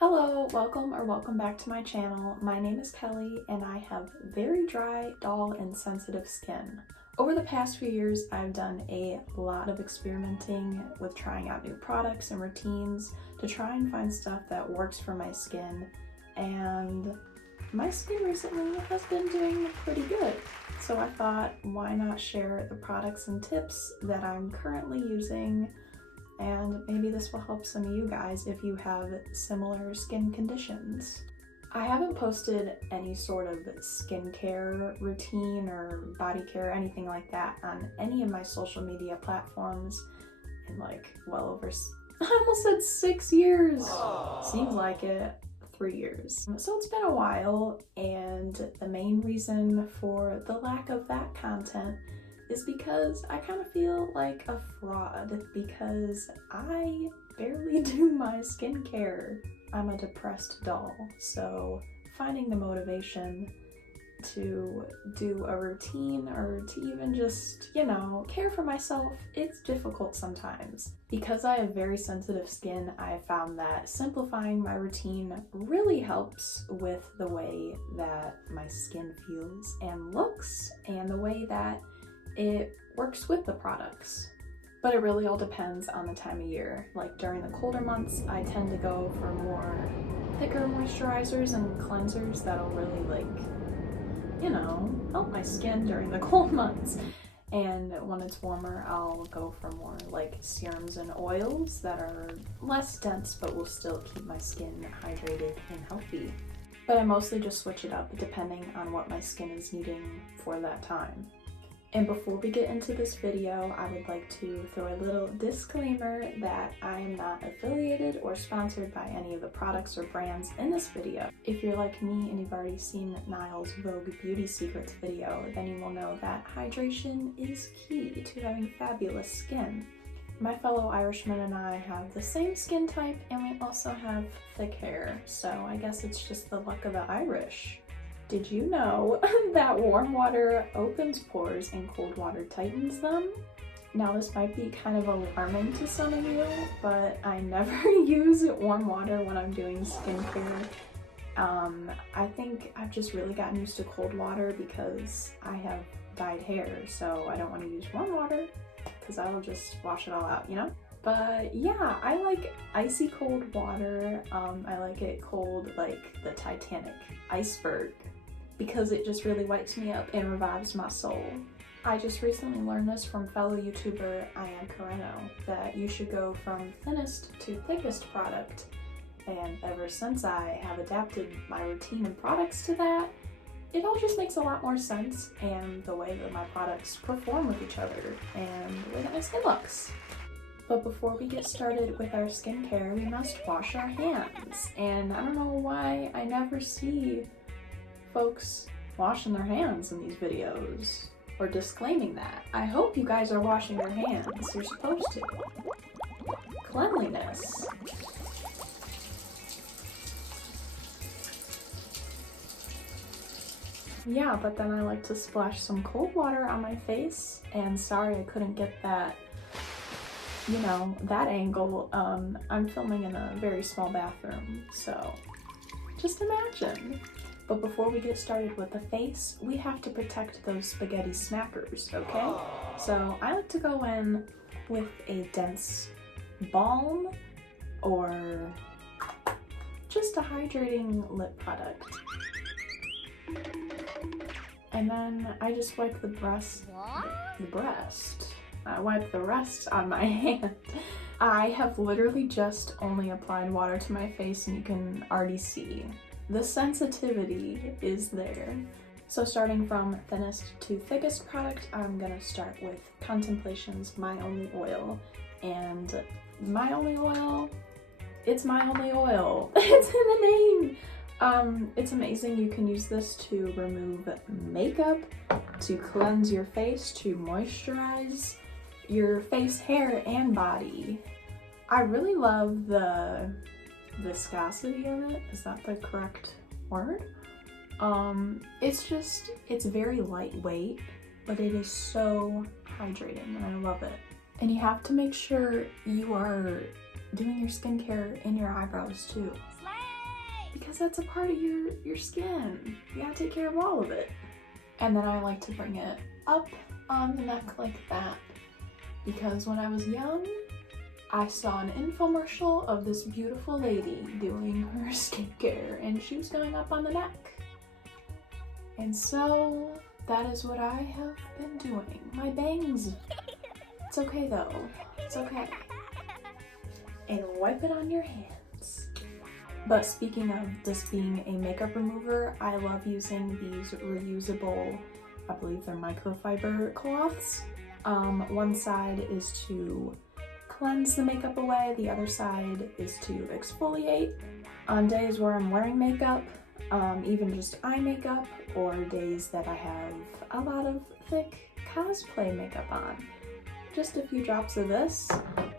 Hello, welcome back to my channel. My name is Kelly and I have very dry, dull, and sensitive skin. Over the past few years, I've done a lot of experimenting with trying out new products and routines to try and find stuff that works for my skin, and my skin recently has been doing pretty good. So I thought, why not share the products and tips that I'm currently using, and maybe this will help some of you guys if you have similar skin conditions. I haven't posted any sort of skincare routine or body care, anything like that, on any of my social media platforms in well over, I almost said 6 years. Seems like it. 3 years. So it's been a while, and the main reason for the lack of that content is because I kind of feel like a fraud because I barely do my skincare. I'm a depressed doll, so finding the motivation to do a routine or to even just, care for myself, it's difficult sometimes. Because I have very sensitive skin, I have found that simplifying my routine really helps with the way that my skin feels and looks and the way that it works with the products. But it really all depends on the time of year. Like during the colder months, I tend to go for more thicker moisturizers and cleansers that'll really help my skin during the cold months. And when it's warmer, I'll go for more serums and oils that are less dense but will still keep my skin hydrated and healthy. But I mostly just switch it up depending on what my skin is needing for that time. And before we get into this video, I would like to throw a little disclaimer that I am not affiliated or sponsored by any of the products or brands in this video. If you're like me and you've already seen Niall's Vogue Beauty Secrets video, then you will know that hydration is key to having fabulous skin. My fellow Irishmen and I have the same skin type, and we also have thick hair, so I guess it's just the luck of the Irish. Did you know that warm water opens pores and cold water tightens them? Now this might be kind of alarming to some of you, but I never use warm water when I'm doing skincare. I think I've just really gotten used to cold water because I have dyed hair, so I don't want to use warm water because I will just wash it all out, But yeah, I like icy cold water. I like it cold like the Titanic iceberg, because it just really wakes me up and revives my soul. I just recently learned this from fellow YouTuber Ian Carreno, that you should go from thinnest to thickest product, and ever since I have adapted my routine and products to that, it all just makes a lot more sense, and the way that my products perform with each other and the way that my skin looks. But before we get started with our skincare, we must wash our hands, and I don't know why I never see folks washing their hands in these videos or disclaiming that. I hope you guys are washing your hands. You're supposed to. Cleanliness. Yeah, but then I like to splash some cold water on my face, and sorry I couldn't get that, that angle. I'm filming in a very small bathroom, so just imagine. But before we get started with the face, we have to protect those spaghetti smackers, okay? So I like to go in with a dense balm or just a hydrating lip product. And then I just wipe the rest on my hand. I have literally just only applied water to my face, and you can already see the sensitivity is there. So starting from thinnest to thickest product, I'm gonna start with Contemplation's My Only Oil. And My Only Oil, it's my only oil. It's in the name. It's amazing. You can use this to remove makeup, to cleanse your face, to moisturize your face, hair, and body. I really love the viscosity of it. Is that the correct word? It's very lightweight, but it is so hydrating, and I love it. And you have to make sure you are doing your skincare in your eyebrows too. because that's a part of your skin. You gotta take care of all of it. And then I like to bring it up on the neck like that, because when I was young, I saw an infomercial of this beautiful lady doing her skincare, and she was going up on the neck. And so that is what I have been doing. My bangs. It's okay though. It's okay. And wipe it on your hands. But speaking of this being a makeup remover, I love using these reusable, I believe they're microfiber cloths. One side is to cleanse the makeup away, the other side is to exfoliate. On days where I'm wearing makeup, even just eye makeup, or days that I have a lot of thick cosplay makeup on, just a few drops of this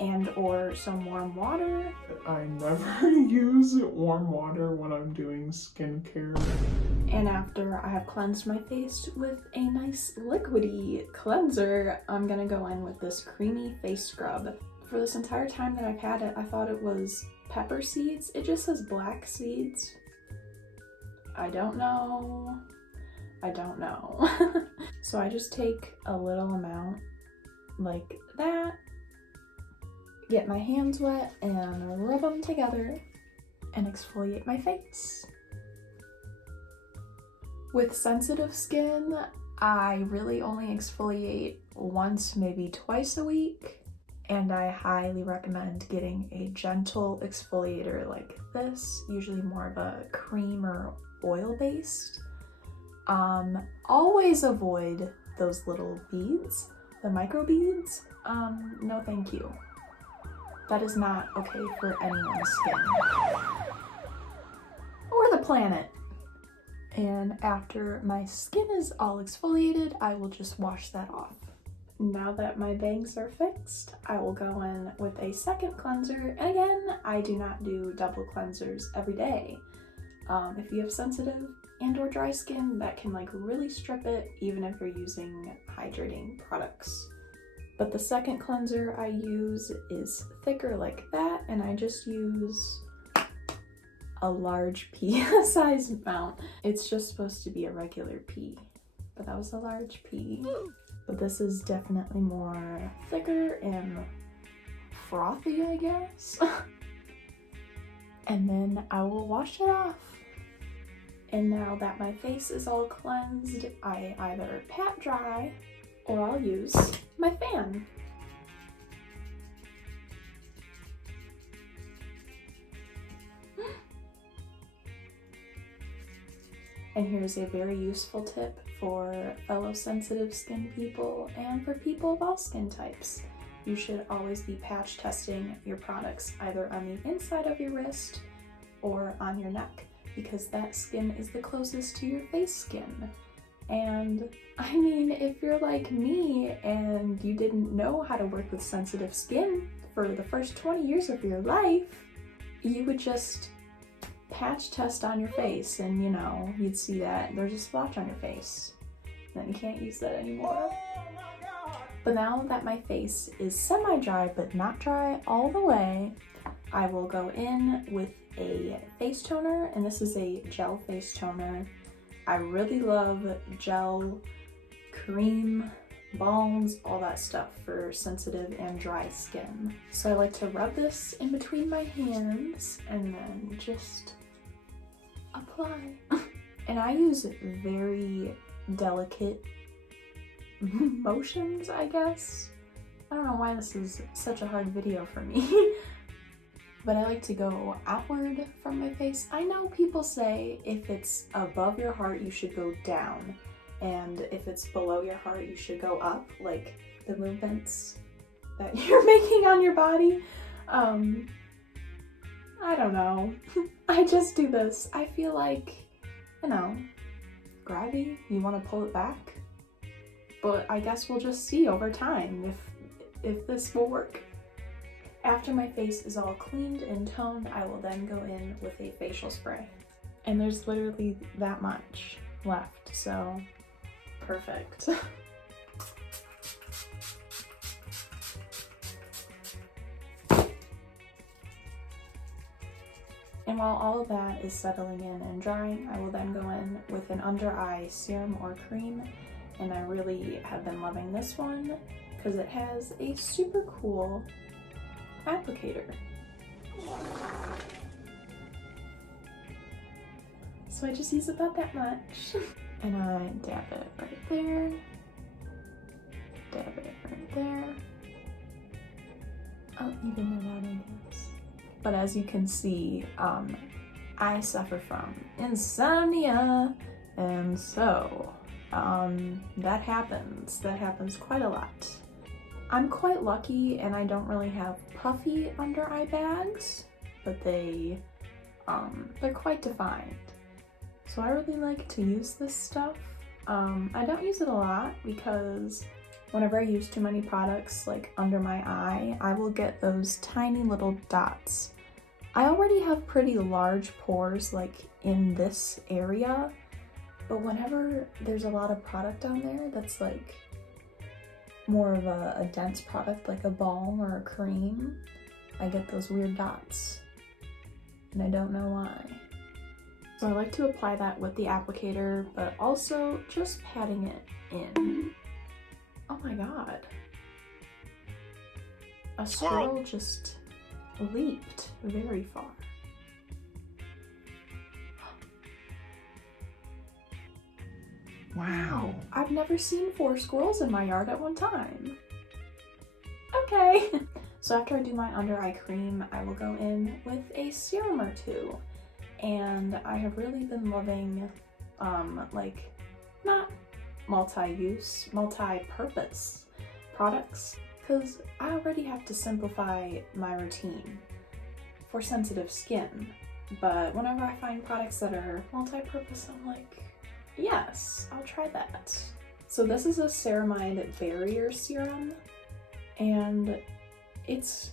and or some warm water. I never use warm water when I'm doing skincare. And after I have cleansed my face with a nice liquidy cleanser, I'm gonna go in with this creamy face scrub. For this entire time that I've had it, I thought it was pepper seeds. It just says black seeds. I don't know. So I just take a little amount like that, get my hands wet and rub them together and exfoliate my face. With sensitive skin, I really only exfoliate once, maybe twice a week. And I highly recommend getting a gentle exfoliator like this, usually more of a cream or oil based. Always avoid those little beads, the micro beads. No thank you. That is not okay for anyone's skin. Or the planet. And after my skin is all exfoliated, I will just wash that off. Now that my bangs are fixed, I will go in with a second cleanser. And again, I do not do double cleansers every day. If you have sensitive and or dry skin, that can like really strip it, even if you're using hydrating products. But the second cleanser I use is thicker like that, and I just use a large pea size amount. It's just supposed to be a regular pea, but that was a large pea. But this is definitely more thicker and frothy, I guess. And then I will wash it off. And now that my face is all cleansed, I either pat dry or I'll use my fan. And here's a very useful tip for fellow sensitive skin people and for people of all skin types. You should always be patch testing your products either on the inside of your wrist or on your neck, because that skin is the closest to your face skin. And I mean, if you're like me and you didn't know how to work with sensitive skin for the first 20 years of your life, you would just patch test on your face and, you know, you'd see that there's a splotch on your face. Then you can't use that anymore. But now that my face is semi-dry but not dry all the way, I will go in with a face toner, and this is a gel face toner. I really love gel, cream, balms, all that stuff for sensitive and dry skin. So I like to rub this in between my hands and then just apply. And I use very delicate motions, I guess. I don't know why this is such a hard video for me. But I like to go outward from my face. I know people say if it's above your heart, you should go down. And if it's below your heart, you should go up, like the movements that you're making on your body. I don't know. I just do this. I feel like, you know, gravity, you want to pull it back. But I guess we'll just see over time if this will work. After my face is all cleaned and toned, I will then go in with a facial spray. And there's literally that much left, so perfect. And while all of that is settling in and drying, I will then go in with an under eye serum or cream. And I really have been loving this one because it has a super cool applicator. So I just use about that much. And I dab it right there. Dab it right there. I'll even it out, I guess. But as you can see, I suffer from insomnia, and so that happens. That happens quite a lot. I'm quite lucky and I don't really have puffy under eye bags, but they're quite defined. So I really like to use this stuff. I don't use it a lot because whenever I use too many products like under my eye, I will get those tiny little dots. I already have pretty large pores like in this area, but whenever there's a lot of product on there that's like more of a dense product like a balm or a cream, I get those weird dots, and I don't know why. So I like to apply that with the applicator, but also just patting it in. Oh my god. A squirrel just leaped very far. Wow. I've never seen 4 squirrels in my yard at one time. Okay. So after I do my under eye cream, I will go in with a serum or two. And I have really been loving, like, not multi-use, multi-purpose products, because I already have to simplify my routine for sensitive skin. But whenever I find products that are multi-purpose, I'm like, yes, I'll try that. So this is a ceramide barrier serum, and it's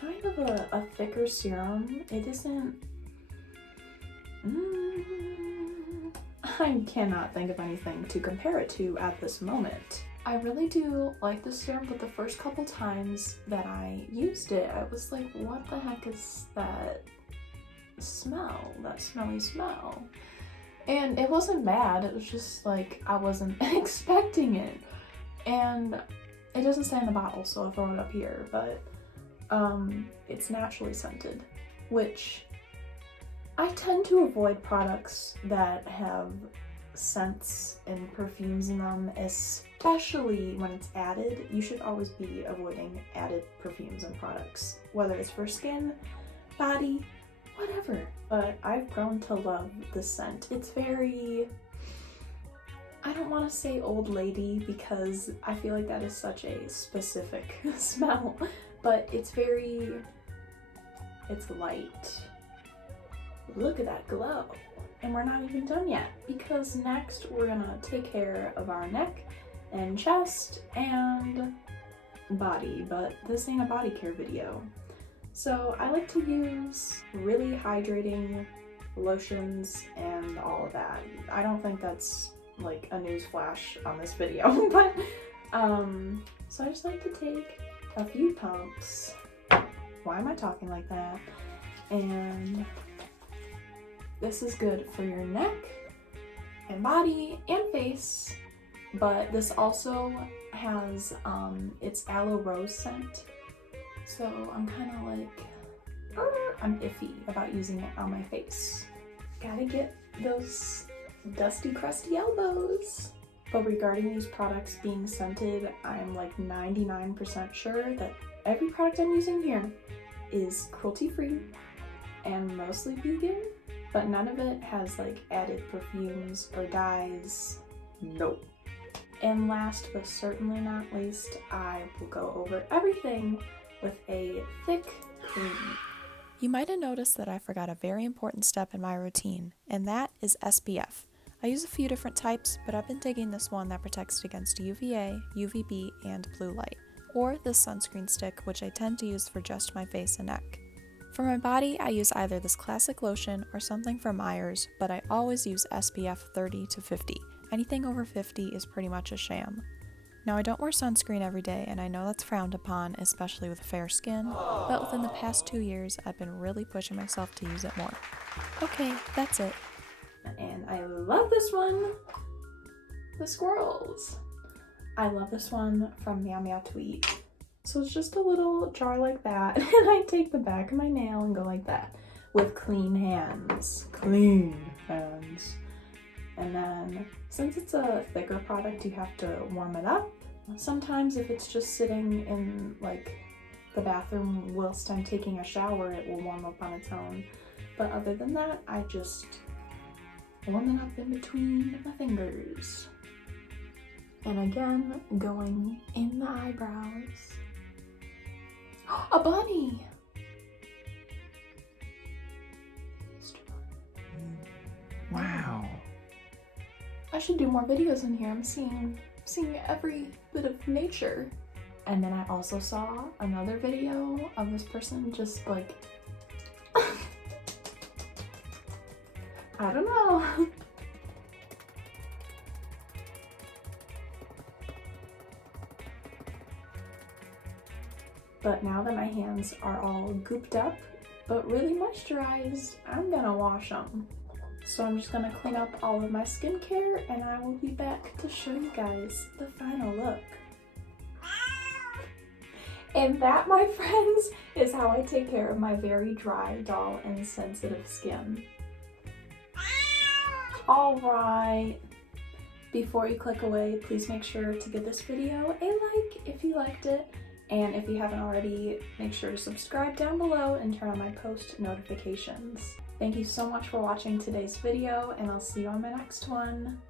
kind of a thicker serum. It isn't... I cannot think of anything to compare it to at this moment. I really do like this serum, but the first couple times that I used it, I was like, what the heck is that smell? That smelly smell? And it wasn't bad, it was just like I wasn't expecting it. And it doesn't say in the bottle, so I'll throw it up here, but it's naturally scented, which I tend to avoid products that have scents and perfumes in them, especially when it's added. You should always be avoiding added perfumes and products, whether it's for skin, body, whatever. But I've grown to love the scent. It's very, I don't want to say old lady because I feel like that is such a specific smell, but it's light. Look at that glow. And we're not even done yet, because next we're gonna take care of our neck and chest and body, but this ain't a body care video. So I like to use really hydrating lotions and all of that. I don't think that's like a news flash on this video, but so I just like to take a few pumps. Why am I talking like that? And this is good for your neck and body and face, but this also has its aloe rose scent. So I'm kind of like, I'm iffy about using it on my face. Gotta get those dusty, crusty elbows. But regarding these products being scented, I'm like 99% sure that every product I'm using here is cruelty-free and mostly vegan, but none of it has like added perfumes or dyes. Nope. And last but certainly not least, I will go over everything with a thick cream. You might have noticed that I forgot a very important step in my routine, and that is SPF. I use a few different types, but I've been digging this one that protects against UVA, UVB, and blue light, or this sunscreen stick, which I tend to use for just my face and neck. For my body, I use either this classic lotion or something from Myers, but I always use SPF 30 to 50. Anything over 50 is pretty much a sham. Now, I don't wear sunscreen every day, and I know that's frowned upon, especially with fair skin, but within the past 2 years, I've been really pushing myself to use it more. Okay, that's it. And I love this one. The squirrels. I love this one from Meow Meow Tweet. So it's just a little jar like that, and I take the back of my nail and go like that with clean hands. Clean hands. And then, since it's a thicker product, you have to warm it up. Sometimes if it's just sitting in like the bathroom whilst I'm taking a shower, it will warm up on its own. But other than that, I just warm it up in between my fingers. And again, going in the eyebrows. A bunny! Wow. I should do more videos in here. I'm seeing every bit of nature. And then I also saw another video of this person just like I don't know. But now that my hands are all gooped up but really moisturized, I'm gonna wash them. So I'm just gonna clean up all of my skincare and I will be back to show you guys the final look. And that, my friends, is how I take care of my very dry, dull, and sensitive skin. Alright, before you click away, please make sure to give this video a like if you liked it. And if you haven't already, make sure to subscribe down below and turn on my post notifications. Thank you so much for watching today's video, and I'll see you on my next one.